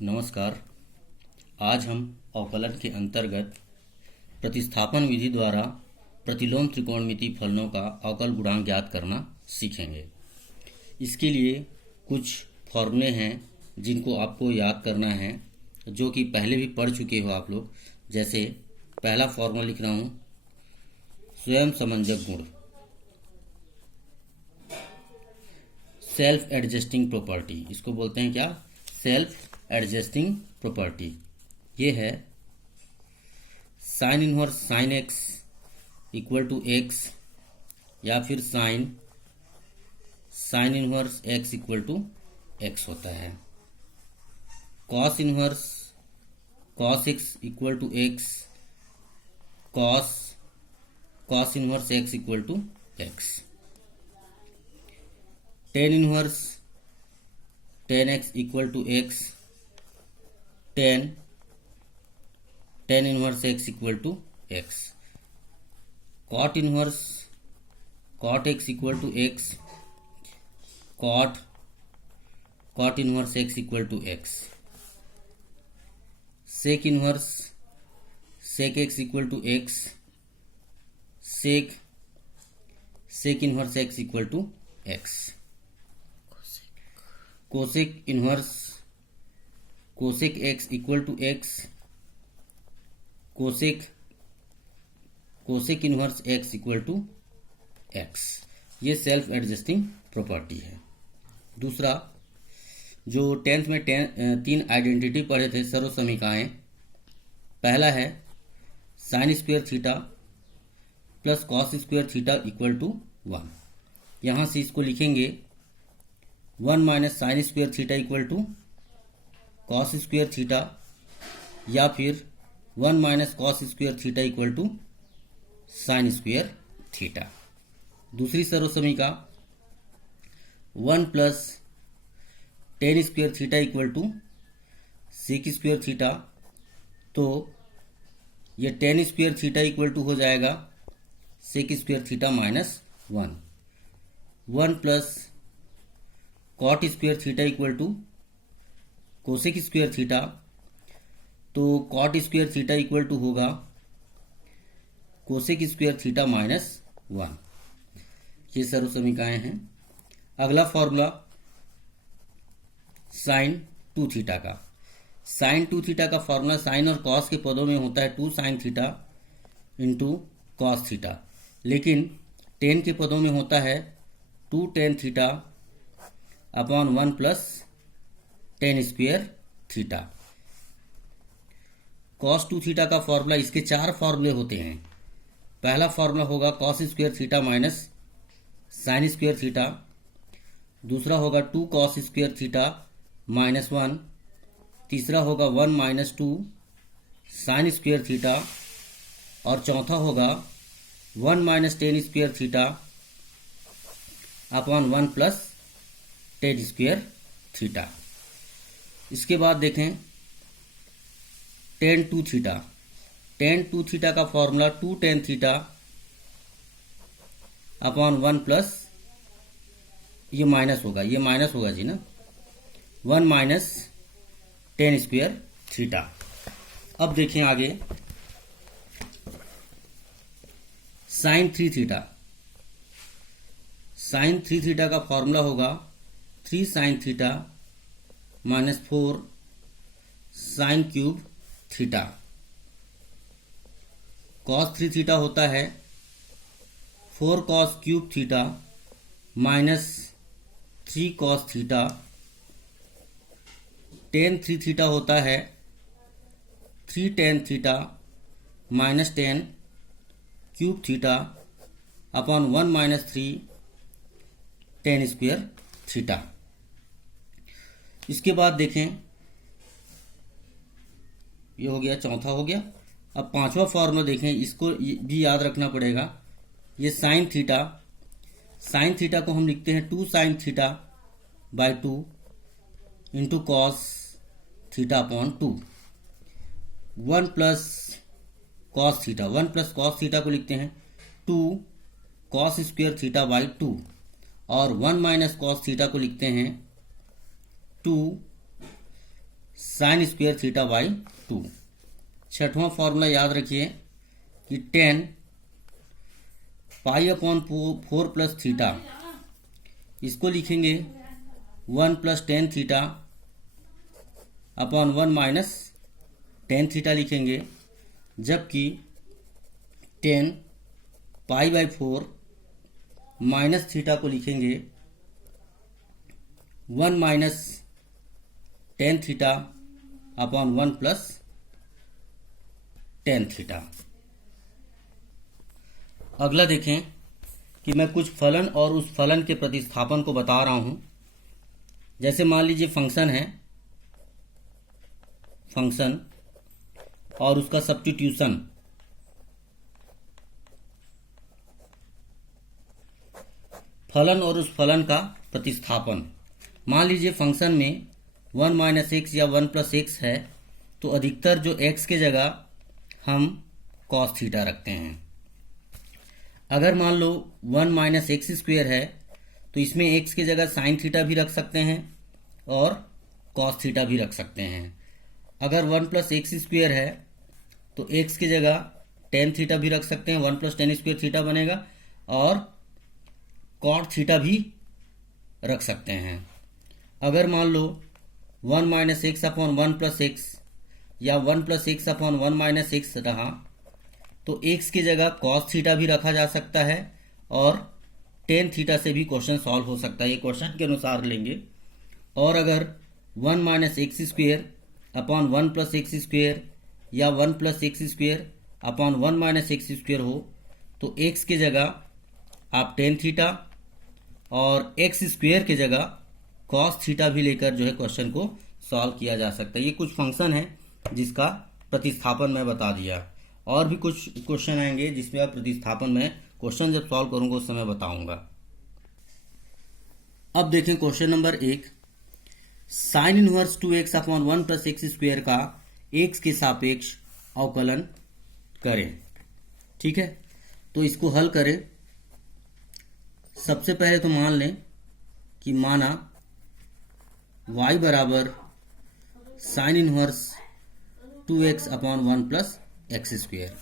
नमस्कार। आज हम अवकलन के अंतर्गत प्रतिस्थापन विधि द्वारा प्रतिलोम त्रिकोणमितीय फलनों का अवकल गुणांक ज्ञात करना सीखेंगे। इसके लिए कुछ फॉर्मूले हैं जिनको आपको याद करना है, जो कि पहले भी पढ़ चुके हो आप लोग। जैसे पहला फॉर्मूला लिख रहा हूँ, स्वयं समंजक गुण, सेल्फ एडजस्टिंग प्रॉपर्टी। इसको बोलते हैं क्या? Self adjusting property. ये है sine inverse sine x equal to x, या फिर sine inverse x equal to x होता है। Cos inverse cos x equal to x, cos inverse x equal to x. Tan inverse tan x equal to x, tan inverse x equal to x. Cot inverse cot x equal to x, cot inverse x equal to x. Sec inverse sec x equal to x, sec inverse x equal to x. Cosec inverse cosec x equal to x, cosec inverse x equal to x. ये self adjusting property है। दूसरा, जो 10th में 3 identity पढ़े थे, सर्वसमीकाएं। पहला है sine square theta plus cos square theta equal to 1। यहाँ से इसको लिखेंगे 1 minus sine square theta equal to cos square theta, या फिर 1 minus cos square theta equal to sine square theta. दूसरी सर्वसमीका 1 plus tan square theta equal to sec square theta. तो ये tan square theta equal to हो जाएगा sec square theta minus 1। 1 plus cot square theta equal to cosec square theta. तो cot square theta equal to होगा cosec square theta minus 1। ये सर्वसमीकाएं हैं। अगला फॉर्मूला साइन 2 थीटा का। साइन 2 थीटा का फॉर्मूला साइन और कॉस के पदों में होता है 2 sine theta into cos theta, लेकिन टेन के पदों में होता है 2 tan theta upon 1 plus tan square theta. Cos 2 theta का फॉर्मूला, इसके 4 फॉर्मूले होते हैं। पहला फॉर्मूला होगा cos square theta minus sine square theta. दूसरा होगा 2 कॉस स्क्वायर थीटा माइनस 1। तीसरा होगा 1 माइनस 2 साइन स्क्वायर थीटा। और चौथा होगा 1 minus ten square theta upon 1 plus tan square theta. इसके बाद देखें टेन 2 थीटा। टेन 2 थीटा का formula 2 tan theta upon 1 plus, ये माइनस होगा जी ना, 1 माइनस टेन स्क्वायर थीटा। अब देखें आगे साइन 3 थीटा। साइन 3 थीटा का फॉर्मूला होगा 3 sine theta minus 4 sine cube theta. Cos 3 theta होता है 4 cos cube theta minus 3 cos theta. Ten 3 theta होता है 3 tan theta minus 10 cube theta upon 1 minus 3 ten square theta. इसके बाद देखें, ये हो गया, चौथा हो गया। अब पांचवा फॉर्मूला देखें, इसको भी याद रखना पड़ेगा। ये साइन थीटा को हम लिखते हैं 2 sine theta by 2 into cos theta upon 2। 1 plus cos theta को लिखते हैं 2 कॉस स्क्वायर थीटा बाई 2। और 1 माइनस कॉस थीटा को लिखते हैं 2 साइन स्क्वायर थीटा बाई 2। छठवां फॉर्मूला याद रखिए कि टेन पाई अपॉन 4 प्लस थीटा, इसको लिखेंगे 1 plus tan theta upon 1 minus tan theta लिखेंगे, जबकि 10 पाई बाई 4 माइनस थीटा को लिखेंगे 1 minus tan theta upon 1 plus tan theta. अगला देखें कि मैं कुछ फलन और उस फलन के प्रतिस्थापन को बता रहा हूं। जैसे मान लीजिए फंक्शन है, फंक्शन और उसका सब्स्टिट्यूशन, फलन और उस फलन का प्रतिस्थापन। मान लीजिए फंक्शन में 1 माइनस एक्स या 1 प्लस एक्स है, तो अधिकतर जो एक्स के जगह हम कॉस थीटा रखते हैं। अगर मान लो 1 माइनस एक्स स्क्वेयर है, तो इसमें एक्स की जगह साइन थीटा भी रख सकते हैं और कॉस थीटा भी रख सकते हैं। अगर 1 प्लस एक्स स्क्वेयर है, तो एक्स की जगह टेन थीटा भी रख सकते हैं, 1 प्लस टेन स्क्वेयर थीटा बनेगा, और कॉट थीटा भी रख सकते हैं। अगर मान लो 1 minus x upon 1 plus x या 1 plus x upon 1 minus x रहा, तो एक्स की जगह कॉस थीटा भी रखा जा सकता है और टेन थीटा से भी क्वेश्चन सॉल्व हो सकता है। ये क्वेश्चन के अनुसार लेंगे। और अगर 1 minus x square upon 1 plus x square या 1 plus x square upon 1 minus x square हो, तो एक्स की जगह आप टेन थीटा और एक्स स्क्वेयर की जगह कॉस थीटा भी लेकर जो है क्वेश्चन को सॉल्व किया जा सकता है। ये कुछ फंक्शन है जिसका प्रतिस्थापन मैं बता दिया। और भी कुछ क्वेश्चन आएंगे जिसमें आप प्रतिस्थापन में क्वेश्चन जब सॉल्व करूंगा उस समय बताऊंगा। अब देखें question number 1, sign inverse 2x upon 1 plus x square का x के सापेक्ष अवकलन करें। ठीक है, तो इसको हल करें। सबसे पहले तो मान लें कि माना y बराबर sine inverse 2x upon 1 plus x square.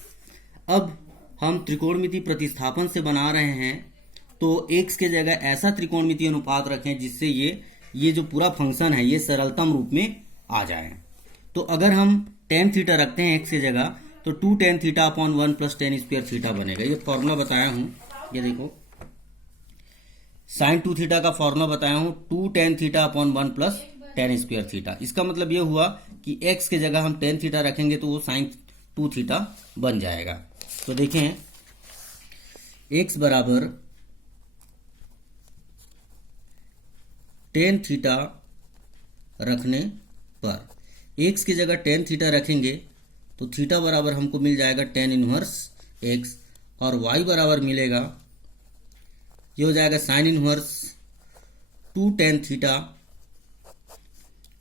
अब हम त्रिकोणमिति प्रतिस्थापन से बना रहे हैं, तो x के जगह ऐसा त्रिकोणमिति अनुपात रखें जिससे ये जो पूरा फंक्शन है ये सरलतम रूप में आ जाए। तो अगर हम टेन थीटा रखते हैं x की जगह, तो 2 tan theta upon 1 plus tan square theta बनेगा। ये फॉर्मूला बताया हूं, ये देखो साइन 2 थीटा का फॉर्मूला बताया हूं, 2 tan theta upon 1 plus tan square theta. इसका मतलब ये हुआ कि x के जगह हम टेन थीटा रखेंगे तो वो साइन 2 थीटा बन जाएगा। तो देखें x बराबर टेन थीटा रखने पर, x की जगह टेन थीटा रखेंगे तो थीटा बराबर हमको मिल जाएगा टेन इनवर्स x, और y बराबर मिलेगा, ये हो जाएगा sign inverse 2 tan theta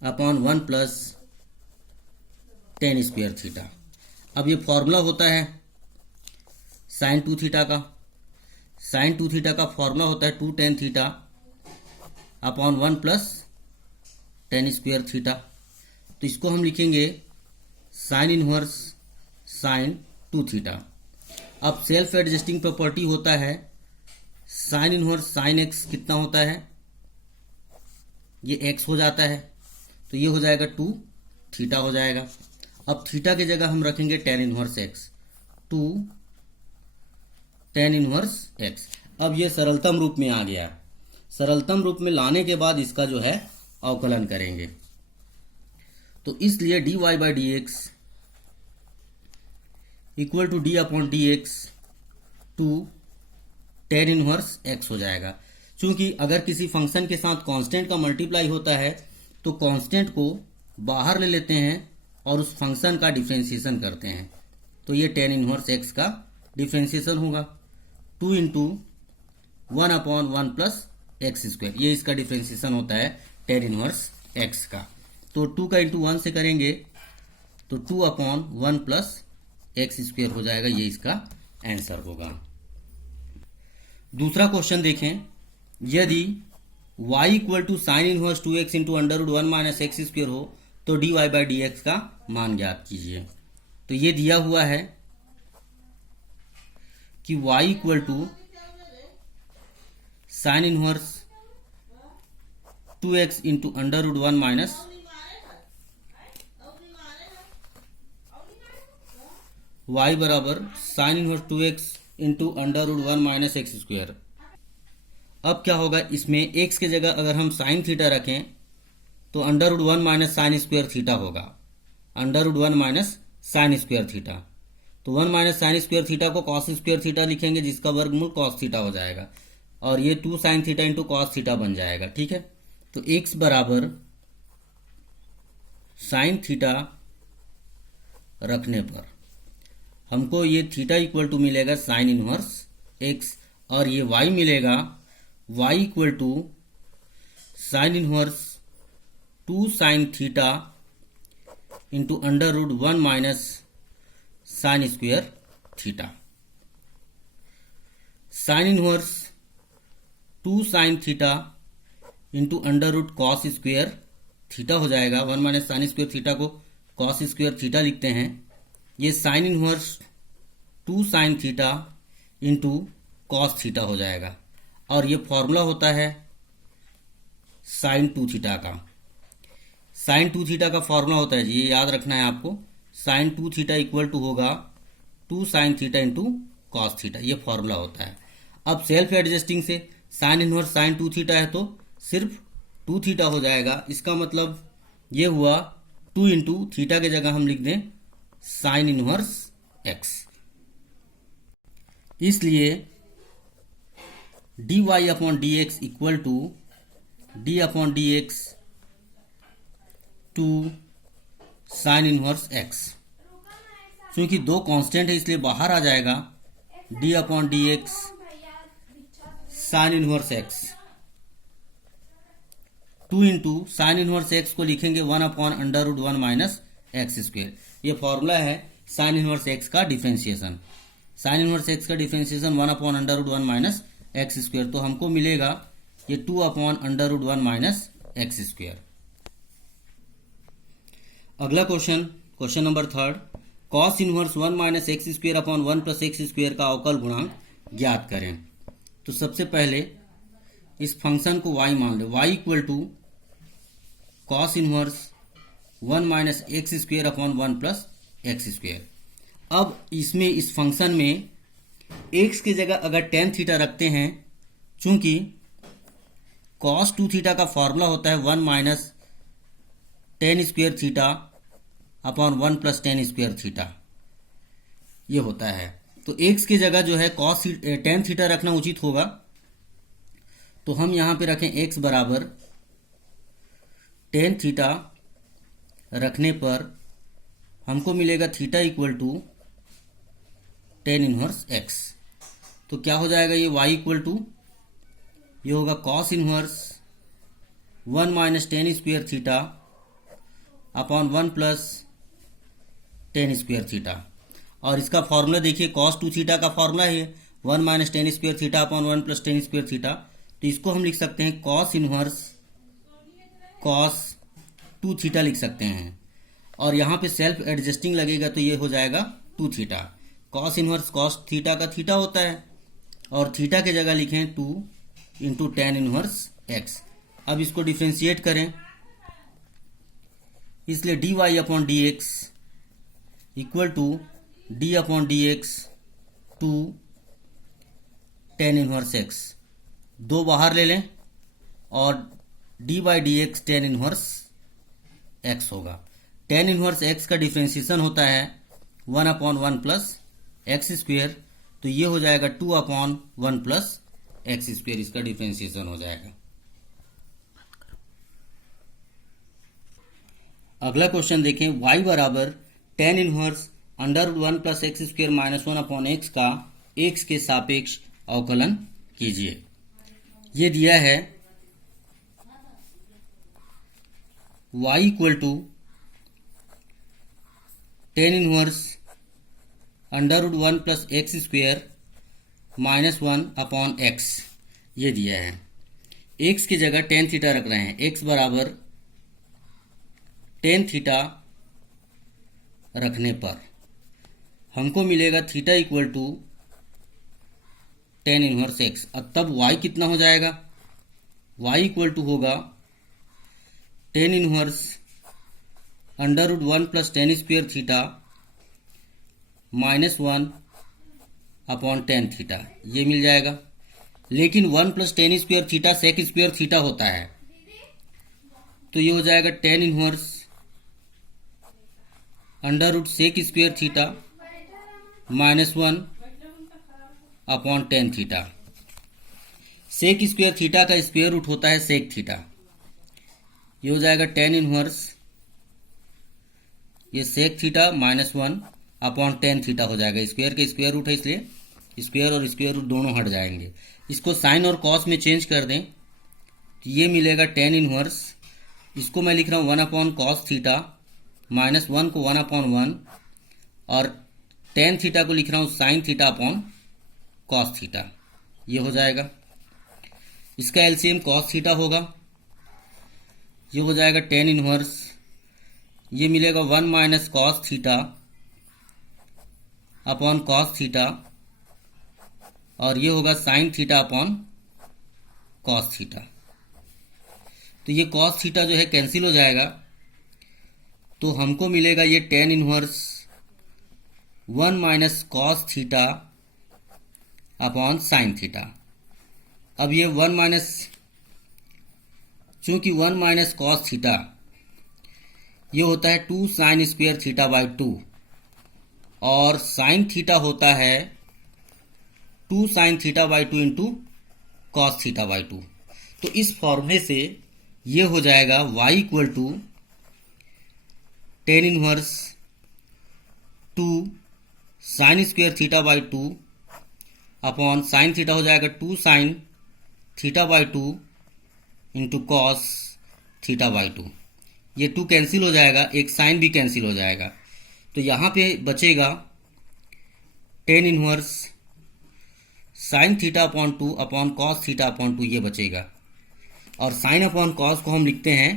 upon 1 plus tan square theta. अब ये फॉर्मूला होता है साइन 2 थीटा का। साइन 2 थीटा का फॉर्मूला होता है 2 tan theta upon 1 plus tan square theta. तो इसको हम लिखेंगे साइन इनवर्स साइन 2 थीटा। अब सेल्फ एडजस्टिंग प्रॉपर्टी होता है, साइन इनवर्स साइन एक्स कितना होता है, ये एक्स हो जाता है, तो ये हो जाएगा 2 थीटा हो जाएगा। अब थीटा की जगह हम रखेंगे ten inverse x, 2 tan inverse x. अब ये सरलतम रूप में आ गया। सरलतम रूप में लाने के बाद इसका जो है अवकलन करेंगे, तो इसलिए dy by d x equal to d upon d x 2 tan inverse x हो जाएगा। क्योंकि अगर किसी फंक्शन के साथ कांस्टेंट का मल्टीप्लाई होता है तो कांस्टेंट को बाहर ले लेते हैं और उस फंक्शन का डिफरेंशिएशन करते हैं, तो ये टेन इनवर्स एक्स का डिफरेंशिएशन होगा। 2 into 1 upon 1 plus x square, ये इसका डिफरेंशिएशन होता है टेन इनवर्स एक्स का। तो 2 का इंटू 1 से करेंगे तो 2 अपॉन 1 प्लस एक्स स्क्वायर हो जाएगा, ये इसका आंसर होगा। दूसरा क्वेश्चन देखें, यदि y equal to sine inverse 2x into under root 1 minus x square हो तो dy बाई डी एक्स का मान ज्ञात कीजिए। तो ये दिया हुआ है कि y equal to sine inverse 2x into under root 1 minus y बराबर sine inverse 2x into under root 1 minus x square. अब क्या होगा, इसमें x के जगह अगर हम साइन थीटा रखें तो under root 1 minus sine square theta होगा, under root 1 minus sine square theta. तो 1 माइनस साइन स्क्वायर थीटा को कॉस स्क्वायर थीटा लिखेंगे, जिसका वर्गमूल कॉस थीटा हो जाएगा, और ये 2 sine theta into cos theta बन जाएगा। ठीक है, तो x बराबर साइन थीटा रखने पर हमको ये थीटा इक्वल टू मिलेगा साइन इनवर्स x, और ये y मिलेगा y equal to sine inverse 2 sine theta into under root 1 minus sine square theta. Sine inverse 2 sine theta into under root cos square theta हो जाएगा। 1 minus sine square theta को cos square theta लिखते हैं। ये sine inverse 2 sine theta into cos theta हो जाएगा, और ये फॉर्मूला होता है साइन 2 थीटा का। साइन 2 थीटा का फॉर्मूला होता है, ये याद रखना है आपको, साइन 2 थीटा इक्वल टू होगा 2 sine theta into cos theta, ये फॉर्मूला होता है। अब सेल्फ एडजस्टिंग से साइन इनवर्स साइन 2 थीटा है तो सिर्फ 2 थीटा हो जाएगा। इसका मतलब ये हुआ 2 इंटू थीटा के जगह हम लिख दें साइन इनवर्स एक्स। इसलिए dy upon d x equal to d upon d x two sine inverse x. क्योंकि 2 कांस्टेंट है इसलिए बाहर आ जाएगा d upon d x sine inverse x. 2 into sine inverse x को लिखेंगे 1 upon under root 1 minus x square. ये formula है साइन इनवर्स एक्स का डिफरेंशिएशन। साइन इनवर्स एक्स का differentiation 1 upon under root 1 minus x square, तो हमको मिलेगा ये 2 upon under root 1 minus x square. अगला question number 3, cos inverse 1 minus x square upon 1 plus x square का अवकल गुणांक ज्ञात करें। तो सबसे पहले इस फंक्शन को y मान लें, y equal to cos inverse 1 minus x square upon 1 plus x square. अब इसमें इस फंक्शन में x की जगह अगर टेन थीटा रखते हैं, चूंकि कॉस 2 थीटा का फॉर्मूला होता है 1 minus ten square theta upon 1 plus tan square theta, ये होता है। तो x की जगह जो है कॉस टेन थीटा रखना उचित होगा। तो हम यहां पे रखें x बराबर टेन थीटा रखने पर हमको मिलेगा theta equal to tan inverse x। तो क्या हो जाएगा, ये y इक्वल टू ये होगा cos inverse 1 minus ten square theta upon 1 plus tan square theta. और इसका फॉर्मूला देखिए, कॉस 2 थीटा का फॉर्मूला है 1 minus ten square theta upon 1 plus tan square theta. तो इसको हम लिख सकते हैं कॉस इनवर्स कॉस 2 थीटा लिख सकते हैं, और यहाँ पे सेल्फ एडजस्टिंग लगेगा तो ये हो जाएगा 2 theta. Cos inverse cos theta का थीटा होता है, और थीटा के जगह लिखें 2 इंटू टेन इनवर्स एक्स। अब इसको डिफ्रेंशिएट करें, इसलिए d y upon d x equal to d upon d x two tan inverse x. 2 बाहर ले लें और d by d x tan inverse x होगा। टेन इनवर्स एक्स का डिफ्रेंशिएशन होता है 1 अपॉन 1 प्लस एक्स स्क्वेयर, तो ये हो जाएगा 2 अपॉन 1 प्लस एक्स स्क्वेयर, इसका डिफ्रेंशिएशन हो जाएगा। अगला क्वेश्चन देखें, y बराबर tan inverse under root 1 plus x square minus 1 upon x का x के सापेक्ष अवकलन कीजिए। ये दिया है y equal to tan inverse under root 1 plus x square minus 1 upon x, ये दिया है। x की जगह टेन थीटा रख रहे हैं, x बराबर टेन थीटा रखने पर हमको मिलेगा theta equal to tan inverse x. अब तब y कितना हो जाएगा, y इक्वल टू होगा tan inverse under root 1 plus tan square theta minus 1 upon tan theta, ये मिल जाएगा। लेकिन 1 plus tan square theta sec square theta होता है, तो ये हो जाएगा tan inverse under root sec square theta minus 1 upon tan theta. Sec square theta का स्क्वेयर रूट होता है सेक थीटा। ये हो जाएगा टेन इनवर्स ये sec theta minus 1 upon tan theta हो जाएगा। स्क्वेयर के स्क्वेयर रूट है इसलिए स्क्वेयर और स्क्वेयर रूट दोनों हट जाएंगे। इसको साइन और कॉस में चेंज कर दें तो ये मिलेगा टेन इनवर्स, इसको मैं लिख रहा हूँ 1 अपॉन कॉस थीटा माइनस 1 को 1 अपॉन 1 और टेन थीटा को लिख रहा हूँ sign theta upon cos theta, ये हो जाएगा। इसका एलसीएम कॉस थीटा होगा, ये हो जाएगा टेन इनवर्स, ये मिलेगा 1 minus cos theta upon cos theta और ये होगा sign theta upon cos theta. तो ये कॉस थीटा जो है कैंसिल हो जाएगा, तो हमको मिलेगा ये ten inverse 1 minus cos theta upon sine theta. अब ये 1 माइनस, चूंकि 1 माइनस कॉस थीटा ये होता है 2 साइन स्क्वेयर थीटा बाई 2 और साइन थीटा होता है 2 sine theta by 2 into cos theta by 2। तो इस फॉर्मूले से ये हो जाएगा y equal to tan inverse 2 sine square theta by 2 upon sine theta हो जाएगा 2 sine theta by 2 into cos theta by 2। ये 2 कैंसिल हो जाएगा, एक साइन भी कैंसिल हो जाएगा, तो यहाँ पे बचेगा tan inverse sine theta upon 2 upon cos theta upon 2, ये बचेगा। और साइन अपॉन कॉस को हम लिखते हैं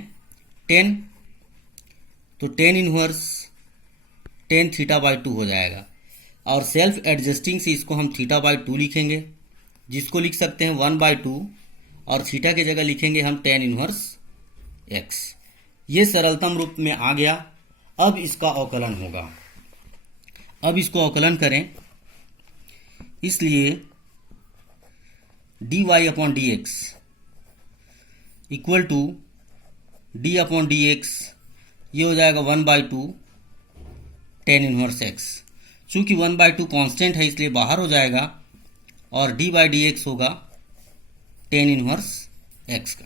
10, तो ten inverse tan theta by 2 हो जाएगा। और सेल्फ एडजस्टिंग से इसको हम थीटा बाई 2 लिखेंगे, जिसको लिख सकते हैं 1 बाई 2 और थीटा की जगह लिखेंगे हम टेन इनवर्स एक्स। ये सरलतम रूप में आ गया। अब इसका अवकलन होगा। अब इसको अवकलन करें, इसलिए d y upon d x equal to d upon d x, ये हो जाएगा 1 बाई 2 टेन इनवर्स एक्स। चूंकि 1 बाई 2 कॉन्स्टेंट है इसलिए बाहर हो जाएगा और डी बाई डी एक्स होगा टेन इनवर्स एक्स का।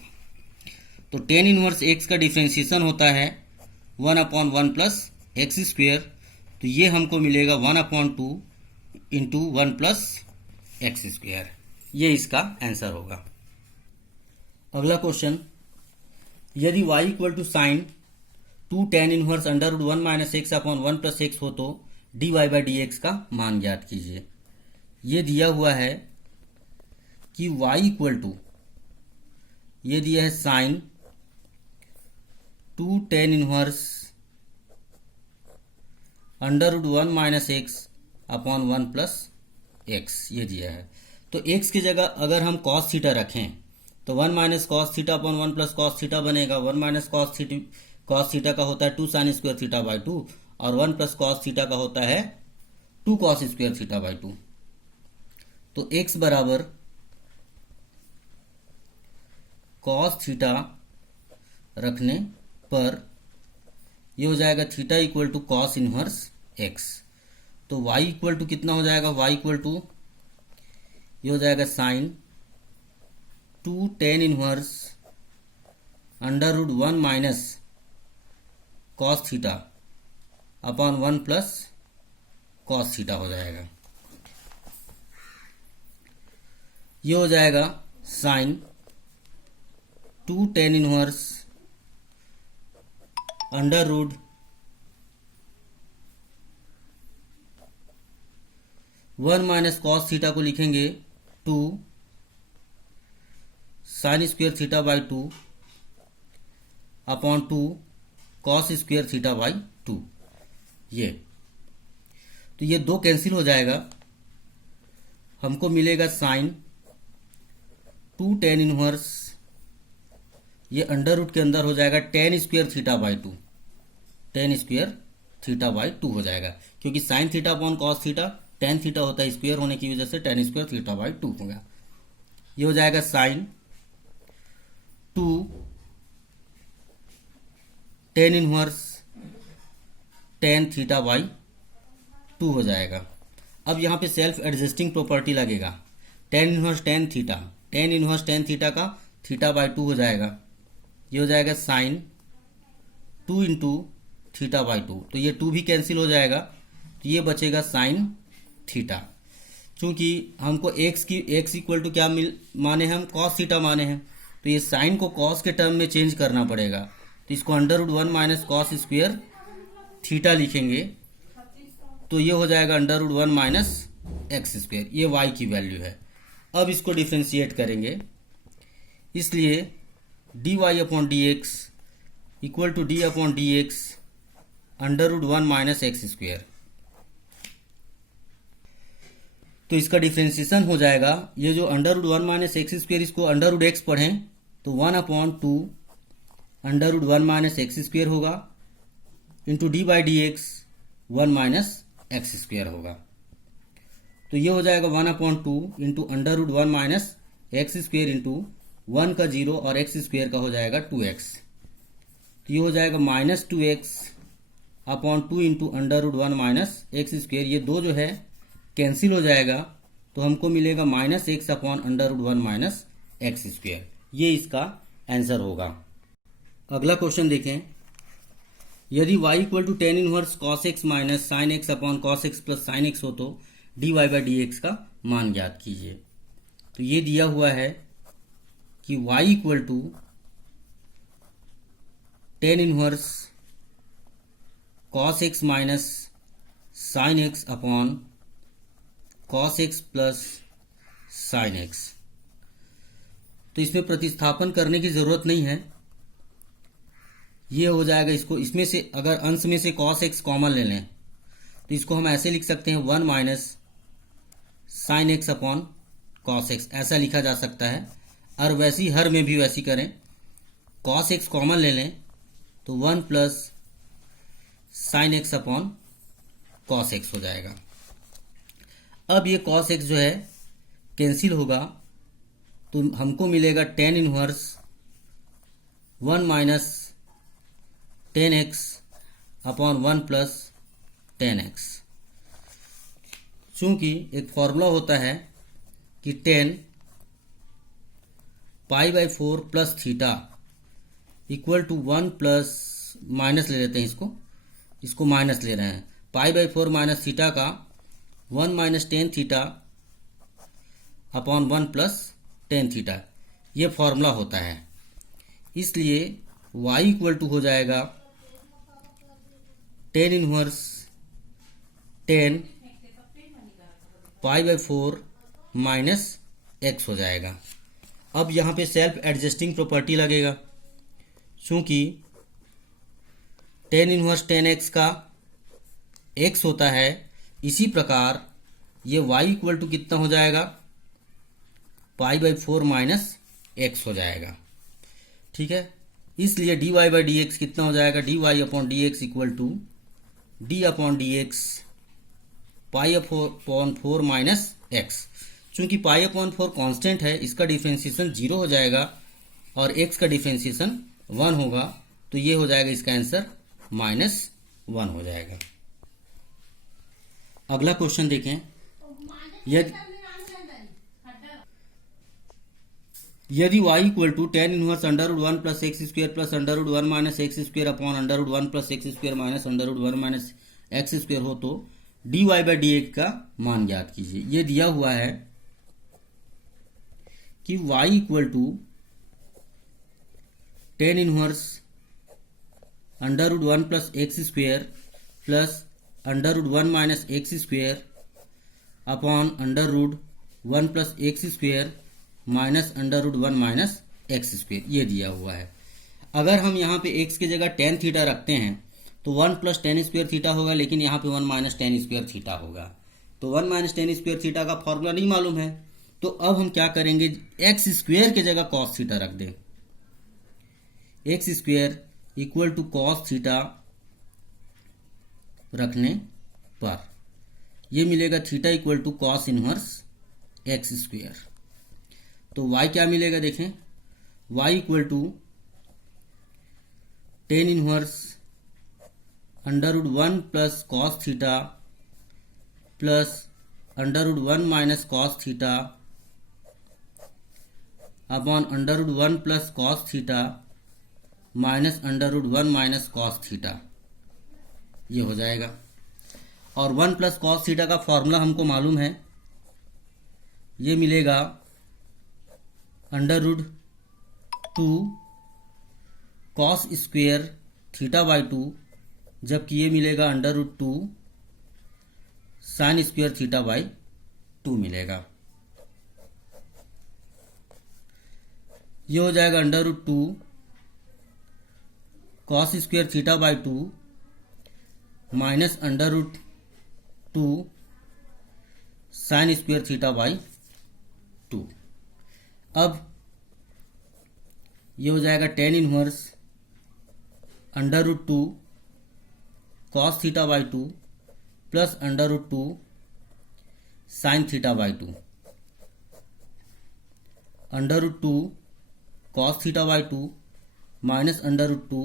तो टेन इनवर्स एक्स का डिफ्रेंशिएशन होता है 1 अपॉन 1 प्लस एक्स स्क्वेयर, तो ये हमको मिलेगा 1 upon 2 into 1 plus x square. ये इसका आंसर होगा। अगला क्वेश्चन, यदि y equal to sine 2 tan inverse under root 1 minus x upon 1 plus x हो तो d y by d x का मान ज्ञात कीजिए। ये दिया हुआ है कि y इक्वल टू, ये दिया है sine 2 tan inverse under root 1 minus x upon 1 plus x, ये दिया है। तो x की जगह अगर हम कॉस थीटा रखें तो 1 minus cos theta upon 1 plus cos theta बनेगा। 1 माइनस कॉस थीटा का होता है 2 साइन स्क्वायर थीटा बाई 2 और 1 प्लस कॉस थीटा का होता है 2 कॉस स्क्वायर थीटा बाई 2। तो x बराबर कॉस थीटा रखने पर ये हो जाएगा theta equal to cos inverse x. तो y इक्वल टू कितना हो जाएगा, y इक्वल टू ये हो जाएगा sine 2 tan inverse under root 1 minus cos theta upon 1 plus cos theta हो जाएगा। ये हो जाएगा sine 2 tan inverse under root 1 minus cos theta को लिखेंगे 2 sine square theta by 2 upon 2 cos square theta by 2। ये तो ये 2 कैंसिल हो जाएगा, हमको मिलेगा साइन 2 टेन इनवर्स, ये अंडर रूट के अंदर हो जाएगा ten square theta by 2, ten square theta by 2 हो जाएगा, क्योंकि sign theta upon cos theta, tan theta होता है स्क्वायर होने की वजह से टेन स्क्वायर थीटा बाई 2 होगा। ये हो जाएगा sine 2 tan inverse tan theta by 2 हो जाएगा। अब यहाँ पे सेल्फ एडजस्टिंग प्रॉपर्टी लगेगा, tan inverse tan theta, tan inverse tan theta का थीटा बाई 2 हो जाएगा। ये हो जाएगा साइन 2 इंटू थीटा बाई 2, तो ये 2 भी कैंसिल हो जाएगा, तो ये बचेगा साइन थीटा। चूंकि हमको x इक्वल टू क्या माने हैं, हम कॉस थीटा माने हैं, तो ये साइन को कॉस के टर्म में चेंज करना पड़ेगा, तो इसको under root 1 minus cos square theta लिखेंगे, तो ये हो जाएगा under root 1 minus x square, ये y की वैल्यू है। अब इसको डिफ्रेंशिएट करेंगे, इसलिए dy upon d x equal to d upon d x under root 1 minus x square. तो इसका डिफ्रेंशिएशन हो जाएगा, ये जो under root 1 minus x square, इसको अंडर रूट एक्स पढ़ें तो 1 upon 2 under root 1 minus x square होगा, into d by d x 1 minus x square होगा। तो ये हो जाएगा 1 upon 2 into under root 1 minus x square into 1 का 0 और एक्स स्क्वायर का हो जाएगा 2x, तो ये हो जाएगा minus 2x upon 2 into under root 1 minus x square. ये 2 जो है कैंसिल हो जाएगा, तो हमको मिलेगा minus x upon under root 1 minus x square. ये इसका आंसर होगा। अगला क्वेश्चन देखें, यदि y equal to tan inverse cos x minus sine x upon cos x plus sine x हो तो dy बाई डी एक्स का मान ज्ञात कीजिए। तो ये दिया हुआ है कि y equal to tan inverse cos x minus sine x upon cos x plus sine x. तो इसमें प्रतिस्थापन करने की जरूरत नहीं है, ये हो जाएगा। इसको इसमें से अगर अंश में से कॉस एक्स कॉमन ले लें तो इसको हम ऐसे लिख सकते हैं 1 minus sine x upon cos x, ऐसा लिखा जा सकता है। और वैसी हर में भी वैसी करें, कॉस एक्स कॉमन ले लें तो 1 plus sine x upon cos x हो जाएगा। अब ये कॉस एक्स जो है कैंसिल होगा, तो हमको मिलेगा tan inverse 1 minus tan x upon 1 plus tan x. चूंकि एक फॉर्मूला होता है कि tan pi by 4 plus theta equal to 1 plus, minus ले लेते हैं, इसको माइनस ले रहे हैं, पाई बाई 4 माइनस थीटा का 1 minus tan theta upon 1 plus tan theta, ये फॉर्मूला होता है। इसलिए y इक्वल टू हो जाएगा tan inverse ten pi by 4 minus x हो जाएगा। अब यहाँ पे सेल्फ एडजस्टिंग प्रॉपर्टी लगेगा, चूंकि टेन इनवर्स टेन एक्स का x होता है, इसी प्रकार ये y इक्वल टू कितना हो जाएगा, पाई बाई 4 माइनस एक्स हो जाएगा। ठीक है, इसलिए dy बाई डी एक्स कितना हो जाएगा, dy upon d x equal to d upon d x pi upon 4 minus x. चूंकि पाई अपॉन 4 कॉन्स्टेंट है, इसका डिफ्रेंशिएशन 0 हो जाएगा और x का डिफ्रेंशिएशन 1 होगा, तो ये हो जाएगा इसका आंसर -1 हो जाएगा। अगला क्वेश्चन देखें, यदि y equal to tan inverse under root 1 plus x square plus under root 1 minus x square upon under root 1 plus x square minus under root 1 minus x square हो तो dy बाई डी एक्स का मान ज्ञात कीजिए। ये दिया हुआ है कि y equal to tan inverse under root 1 plus x square plus under root 1 minus x square upon under root 1 plus x square minus under root 1 minus x square, ये दिया हुआ है। अगर हम यहाँ पे x की जगह टेन थीटा रखते हैं तो 1 प्लस टेन स्क्वायर थीटा होगा, लेकिन यहाँ पे 1 माइनस टेन स्क्वायर थीटा होगा। तो 1 माइनस टेन स्क्वायर थीटा का फॉर्मूला नहीं मालूम है, तो अब हम क्या करेंगे, एक्स स्क्वायर की जगह कॉस थीटा रख दें। X square equal to cos theta रखने पर ये मिलेगा theta equal to cos inverse x square. तो y क्या मिलेगा देखें, y equal to tan inverse under root 1 plus cos theta plus under root 1 minus cos theta upon under root 1 plus cos theta minus under root 1 minus cos theta, ये हो जाएगा। और 1 plus cos theta का formula हमको मालूम है, ये मिलेगा under root 2 cos square theta by 2, जबकि ये मिलेगा under root 2 sine square theta by 2 मिलेगा। ये हो जाएगा under root 2 cos square theta by 2 minus under root 2 sine square theta by 2। अब ये हो जाएगा tan inverse under root 2 cos theta by 2 plus under root 2 sine theta by 2, under root 2 cos theta by 2 minus under root 2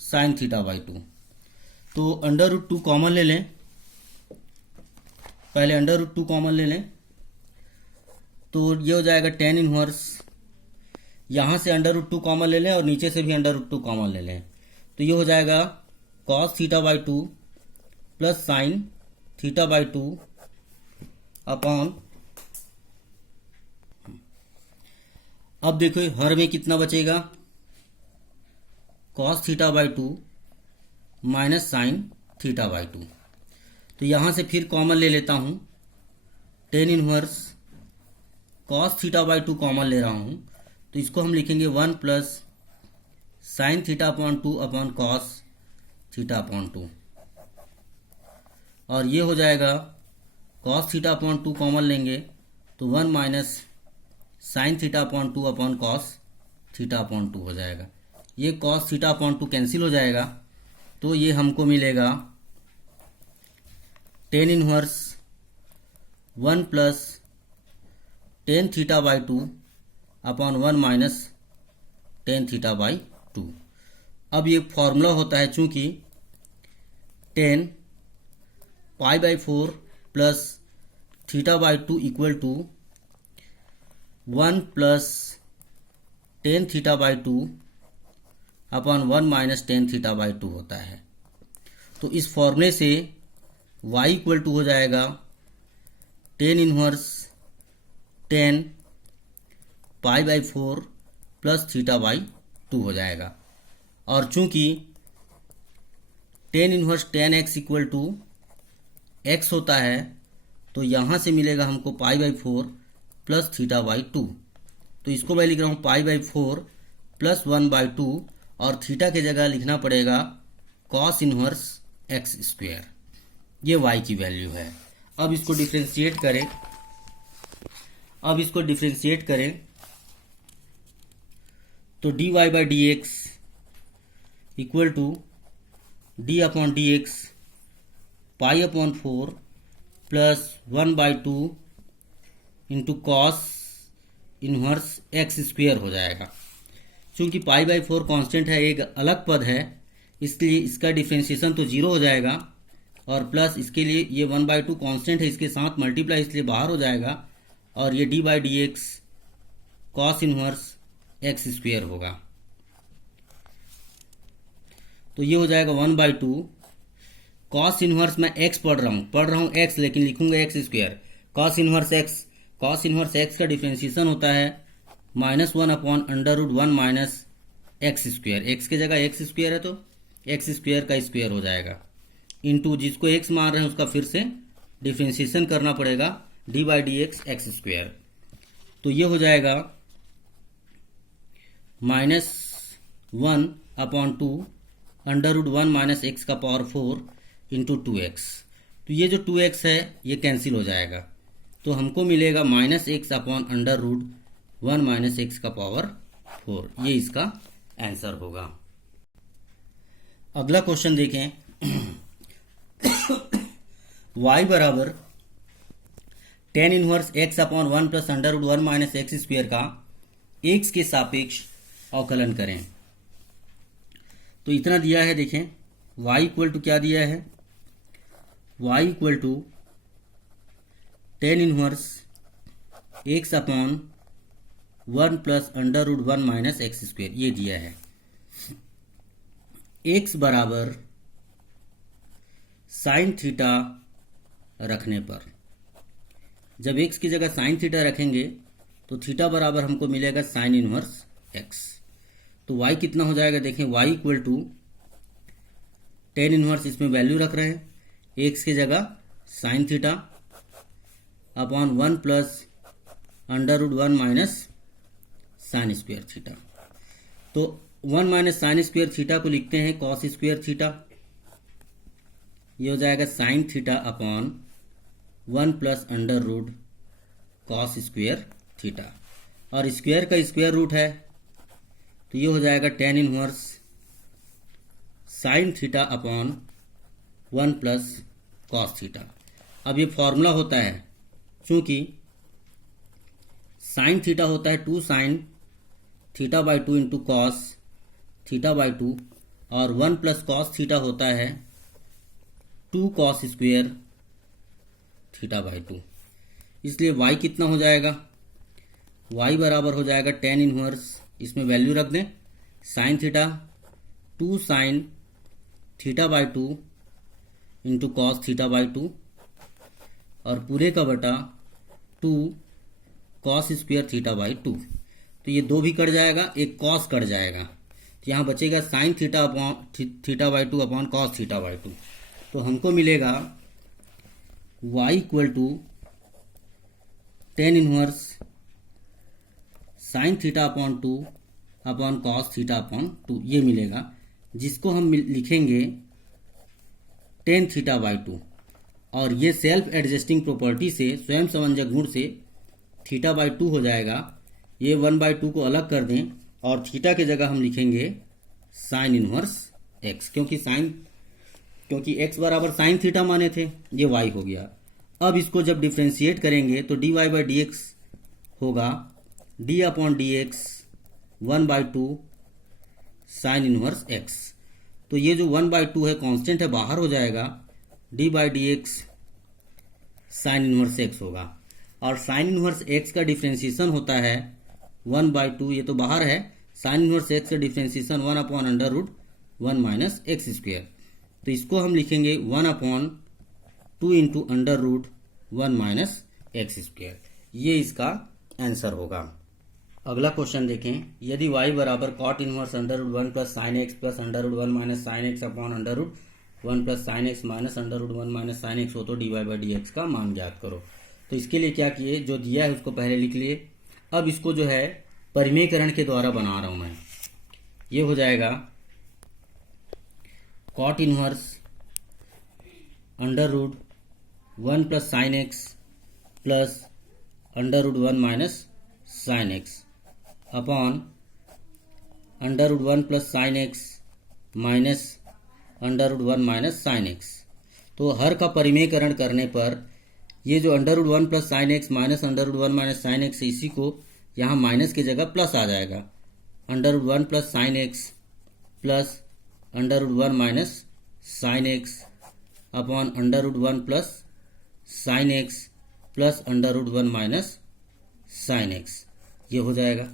sine theta by 2। तो under root 2 common ले लें, पहले under root 2 common ले लें, तो ये हो जाएगा टेन इनवर्स, यहाँ से अंडर रूट 2 कॉमन ले लें और नीचे से भी अंडर रूट 2 कॉमन ले लें, तो ये हो जाएगा cos theta by 2 plus sign theta by 2 upon, अब देखो हर में कितना बचेगा, cos theta by 2 minus sign theta by 2। तो यहाँ से फिर कॉमन ले लेता हूँ, ten inverse cos theta by 2 common ले रहा हूँ, तो इसको हम लिखेंगे 1 plus sign theta upon 2 upon cos theta upon 2, और ये हो जाएगा कॉस थीटा अपॉन 2 कॉमन लेंगे तो 1 minus sign theta upon 2 upon cos theta upon 2 हो जाएगा। ये कॉस थीटा अपॉन 2 कैंसिल हो जाएगा, तो ये हमको मिलेगा tan inverse 1 plus tan theta by 2 upon 1 minus tan theta by 2। अब ये फॉर्मूला होता है, चूंकि tan pi by 4 plus theta by 2 equal to 1 plus tan theta by 2 upon 1 minus tan theta by 2 होता है। तो इस फॉर्मूले से y इक्वल टू हो जाएगा tan inverse 10 pi by 4 plus theta by 2 हो जाएगा। और चूंकि tan inverse 10x equal to x होता है, तो यहाँ से मिलेगा हमको pi by 4 plus theta by 2। तो इसको मैं लिख रहा हूँ पाई बाई 4 प्लस 1 बाई 2, और थीटा की जगह लिखना पड़ेगा कॉस इनवर्स एक्स स्क्वायर। ये y की वैल्यू है। अब इसको डिफ्रेंशिएट करें, तो dy by d x equal to d upon d x pi upon 4 plus 1 by 2 into cos inverse x square हो जाएगा। चूंकि पाई बाई 4 कॉन्स्टेंट है, एक अलग पद है, इसलिए इसका डिफ्रेंशिएशन तो 0 हो जाएगा, और प्लस इसके लिए ये 1 बाई 2 कॉन्स्टेंट है, इसके साथ मल्टीप्लाई इसलिए बाहर हो जाएगा, और ये d by d x cos inverse x square होगा। तो ये हो जाएगा 1 बाई 2 कॉस इनवर्स, मैं एक्स पढ़ रहा हूँ एक्स, लेकिन लिखूंगा x square. Cos inverse x का डिफ्रेंशिएशन होता है -1 upon under root 1 minus x square. X की जगह एक्स स्क्वेयर है तो एक्स स्क्वेयर का स्क्वेयर हो जाएगा, इंटू जिसको एक्स मान रहे हैं उसका फिर से डिफ्रेंशिएशन करना पड़ेगा, D by d x x square. तो ये हो जाएगा 1/2 √1 माइनस एक्स का पावर 4 इंटू 2x। तो ये जो 2x है ये कैंसिल हो जाएगा, तो हमको मिलेगा -x/√1 माइनस एक्स का पावर 4। ये इसका आंसर होगा। अगला क्वेश्चन देखें। y बराबर tan inverse x/1 plus √1 minus x square का x के सापेक्ष अवकलन करें। तो इतना दिया है, देखें y इक्वल टू क्या दिया है, y equal to tan inverse x/1 plus √1 minus x square, ये दिया है। x बराबर साइन थीटा रखने पर, जब x की जगह साइन थीटा रखेंगे तो थीटा बराबर हमको मिलेगा साइन इनवर्स x। तो y कितना हो जाएगा, देखें y equal to tan inverse, इसमें वैल्यू रख रहे हैं, x की जगह sine theta upon 1 plus √1 minus sine square theta. तो 1 माइनस साइन स्क्वेयर थीटा को लिखते हैं कॉस स्क्वेयर थीटा, ये हो जाएगा sign theta upon 1 plus √ cos square theta, और स्क्वेयर का स्क्वेयर रूट है तो ये हो जाएगा tan inverse sine theta upon 1 plus cos theta. अब ये फॉर्मूला होता है, चूंकि साइन थीटा होता है 2 sine theta by 2 into cos theta by 2, और 1 प्लस कॉस थीटा होता है 2 कॉस स्क्वेयर थीटा बाई 2। इसलिए y कितना हो जाएगा, y बराबर हो जाएगा tan इनवर्स, इसमें वैल्यू रख दें, sine theta 2 sine theta by 2 into cos theta by 2, और पूरे का बटा 2 कॉस स्क्वेयर थीटा बाई 2। तो ये 2 भी कट जाएगा, एक कॉस कट जाएगा, तो यहाँ बचेगा sine theta upon theta by 2 upon cos theta by 2। तो हमको मिलेगा y equal to tan inverse sine theta upon 2 upon cos theta upon 2, ये मिलेगा, जिसको हम लिखेंगे tan थीटा बाई 2। और ये सेल्फ एडजस्टिंग प्रॉपर्टी से, स्वयं समंजक गुण से थीटा बाई 2 हो जाएगा। ये 1/2 को अलग कर दें और थीटा की जगह हम लिखेंगे साइन इनवर्स x, क्योंकि x बराबर साइन थीटा माने थे, ये y हो गया। अब इसको जब डिफ्रेंशिएट करेंगे तो dy बाई डी एक्स होगा d upon d x 1/2 sign inverse x। तो ये जो 1/2 है कांस्टेंट है, बाहर हो जाएगा, d by d x sine inverse x होगा। और साइन इनवर्स x का डिफ्रेंशिएशन होता है 1/2, ये तो बाहर है, साइन इनवर्स x का डिफ्रेंशिएशन 1/√1 माइनस एक्स स्क्वेयर। तो इसको हम लिखेंगे 1/2 इंटू √1 माइनस एक्स स्क्वेयर। ये इसका आंसर होगा। अगला क्वेश्चन देखें। यदि y बराबर cot inverse √1 plus sine x plus √1 minus sine x upon √1 plus sine x minus √1 minus sine x हो तो dy बाई डी एक्स का मान ज्ञात करो। तो इसके लिए क्या किए, जो दिया है उसको पहले लिख लिए। अब इसको जो है परिमेयकरण के द्वारा बना रहा हूं मैं। ये हो जाएगा cot inverse √1 plus sine x plus √1 minus sine x upon √1 plus sine x minus √1 minus sine x. तो हर का परिमेयकरण करने पर ये जो √1 plus sine x minus √1 minus sine x, इसी को यहाँ माइनस की जगह प्लस आ जाएगा, √1 plus sine x plus √1 minus sine x upon √1 plus sine x plus √1 minus sine x, ये हो जाएगा।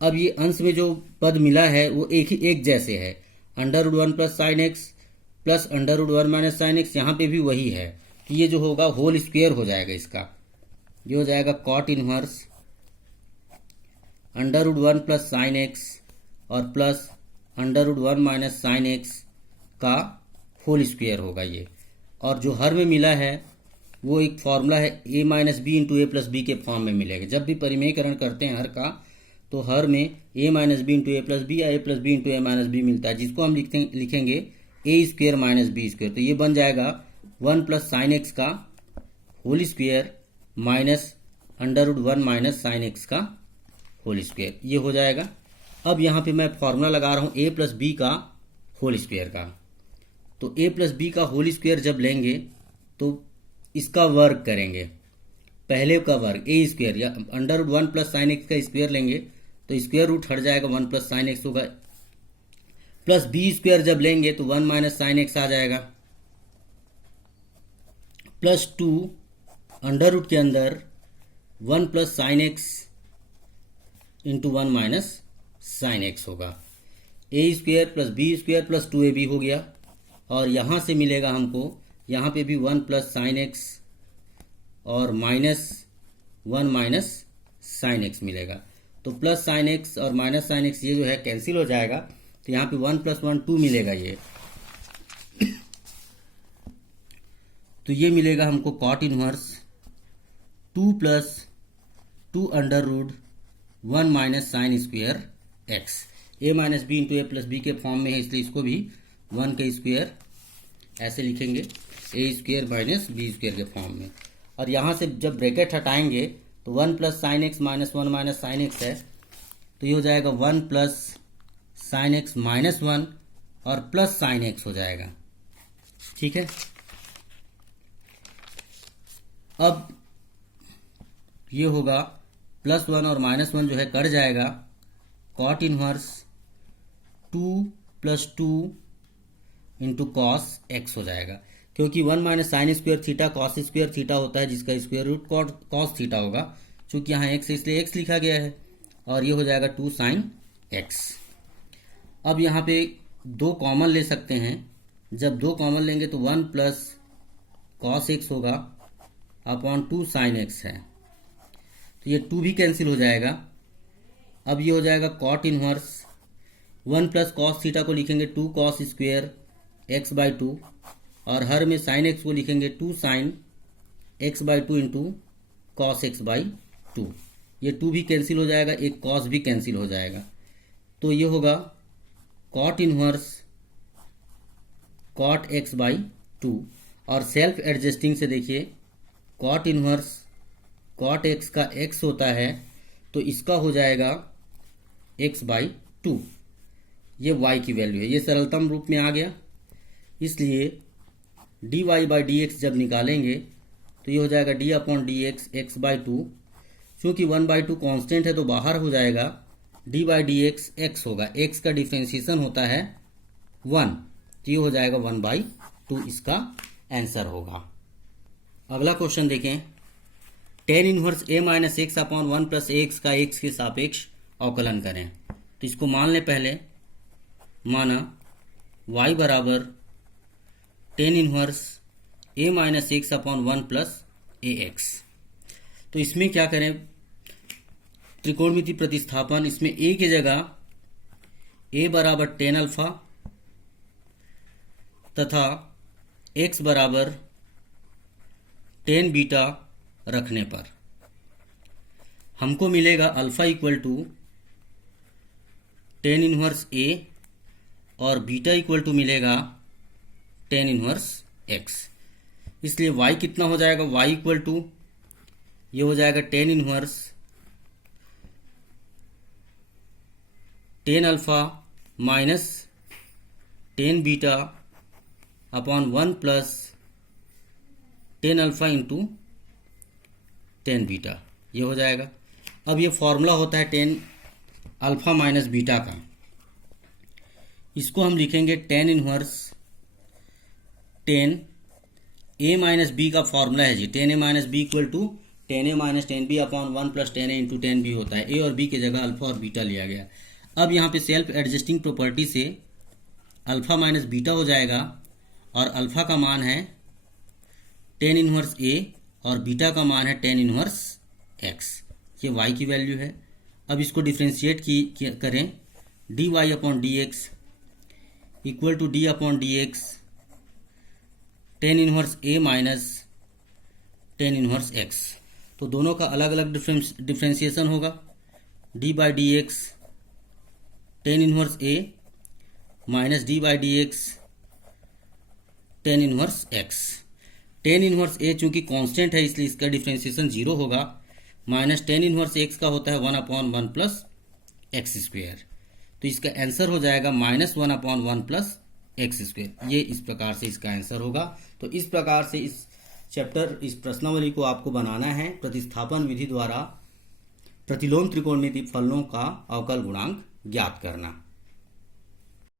अब ये अंश में जो पद मिला है वो एक जैसे है, √1 plus sine x plus √1 minus sine x, यहाँ पे भी वही है। तो ये जो होगा होल स्क्वायर हो जाएगा इसका, ये हो जाएगा cot inverse √1 plus sine x और प्लस √1 माइनस साइन एक्स का होल स्क्वायर होगा ये। और जो हर में मिला है वो एक फॉर्मूला है a minus b into a plus b के फॉर्म में मिलेगा। जब भी परिमेयकरण करते हैं हर का तो हर में a minus b into a plus b या a plus b into a minus b मिलता है, जिसको हम लिखेंगे a square minus b square. तो ये बन जाएगा 1 प्लस साइन एक्स का whole square minus √1 minus sine x का होल स्क्वेयर, ये हो जाएगा। अब यहाँ पे मैं फॉर्मूला लगा रहा हूँ a प्लस बी का होल स्क्वेयर का। तो a प्लस बी का होल स्क्वेयर जब लेंगे तो इसका वर्ग करेंगे, पहले का वर्ग a स्क्वेयर या √1 प्लस साइन एक्स का स्क्वेयर लेंगे तो स्क्वेयर रूट हट जाएगा, 1 प्लस साइन एक्स होगा, प्लस बी स्क्वेयर जब लेंगे तो 1 माइनस साइन एक्स आ जाएगा, प्लस 2 अंडर रूट के अंदर 1 plus sine x into 1 minus sine x होगा। A square plus b square plus 2ab हो गया, और यहाँ से मिलेगा हमको, यहाँ पे भी 1 प्लस साइन एक्स और माइनस 1 माइनस साइन एक्स मिलेगा। तो प्लस साइन एक्स और माइनस साइन एक्स ये जो है कैंसिल हो जाएगा, तो यहाँ पे 1 प्लस 1 2 मिलेगा ये। तो ये मिलेगा हमको cot inverse 2 plus 2 under root 1 minus sine square x. A minus b into a plus b के फॉर्म में है, इसलिए इसको भी 1 का स्क्वेयर ऐसे लिखेंगे, a square minus b square के फॉर्म में। और यहाँ से जब ब्रैकेट हटाएंगे तो 1 plus sine x minus 1 minus sine x है, तो ये हो जाएगा 1 प्लस साइन एक्स माइनस 1 और प्लस साइन एक्स हो जाएगा। ठीक है, अब ये होगा प्लस 1 और माइनस 1 जो है कट जाएगा, cot inverse 2 plus 2 into cos x हो जाएगा, क्योंकि 1 minus sine square theta cos square theta होता है, जिसका स्क्वेयर रूट कॉस थीटा होगा। चूंकि यहाँ एक्स है इसलिए एक्स लिखा गया है, और ये हो जाएगा 2 साइन एक्स। अब यहाँ पे 2 कॉमन ले सकते हैं, जब 2 कॉमन लेंगे तो 1 प्लस कॉस एक्स होगा अपॉन 2 साइन एक्स है, तो ये 2 भी कैंसिल हो जाएगा। अब ये हो जाएगा cot inverse 1 plus cos theta को लिखेंगे 2 कॉस स्क्वेयर एक्स बाई 2, और हर में साइन एक्स को लिखेंगे 2 sine x by 2 into cos x by 2। ये 2 भी कैंसिल हो जाएगा, एक कॉस भी कैंसिल हो जाएगा, तो ये होगा cot inverse cot x by 2। और सेल्फ एडजस्टिंग से देखिए, कॉट इनवर्स कॉट एक्स का एक्स होता है, तो इसका हो जाएगा एक्स बाई 2। ये y की वैल्यू है, ये सरलतम रूप में आ गया, इसलिए dy बाई डी एक्स जब निकालेंगे तो ये हो जाएगा d upon d x x by 2। चूँकि 1/2 कांस्टेंट है तो बाहर हो जाएगा, d by d x x होगा, x का डिफ्रेंशिएशन होता है 1, तो ये हो जाएगा 1/2, इसका आंसर होगा। अगला क्वेश्चन देखें, ten inverse a minus x upon 1 plus x का x के सापेक्ष अवकलन करें। तो इसको मान लें, पहले माना y बराबर tan inverse a minus x upon 1 plus A x. तो इसमें क्या करें, त्रिकोणमिति प्रतिस्थापन, इसमें a की जगह a बराबर टेन अल्फा तथा x बराबर टेन बीटा रखने पर हमको मिलेगा alpha equal to tan inverse a और बीटा इक्वल टू मिलेगा टेन इनवर्स x। इसलिए y कितना हो जाएगा, y इक्वल टू ये हो जाएगा tan inverse tan alpha minus tan beta upon 1 plus tan alpha into tan beta, ये हो जाएगा। अब ये फॉर्मूला होता है टेन अल्फा माइनस बीटा का, इसको हम लिखेंगे tan inverse tan a minus b का फॉर्मूला है जी, tan a minus b equal to tan a minus tan b upon 1 plus tan a into tan b होता है। ए और बी की जगह अल्फा और बीटा लिया गया। अब यहाँ पे सेल्फ एडजस्टिंग प्रॉपर्टी से अल्फा माइनस बीटा हो जाएगा, और अल्फा का मान है टेन इनवर्स ए और बीटा का मान है टेन इनवर्स एक्स। ये y की वैल्यू है। अब इसको डिफ्रेंशिएट करें, d y upon d x equal to d upon d x tan inverse a minus tan inverse x. तो दोनों का अलग अलग डिफ्रेंशिएशन होगा। D by d x tan inverse a minus d by d x tan inverse x. Tan inverse a चूंकि constant है इसलिए इसका डिफ्रेंशिएशन 0 होगा, माइनस टेन इनवर्स एक्स का होता है 1/1 प्लस एक्स स्क्वेयर। तो इसका आंसर हो जाएगा -1/1 प्लस एक्स स्क्वेयर। ये इस प्रकार से इसका आंसर होगा। तो इस प्रकार से इस चैप्टर इस प्रश्नावली को आपको बनाना है प्रतिस्थापन विधि द्वारा प्रतिलोम त्रिकोणमिति फलनों का अवकल गुणांक ज्ञात करना।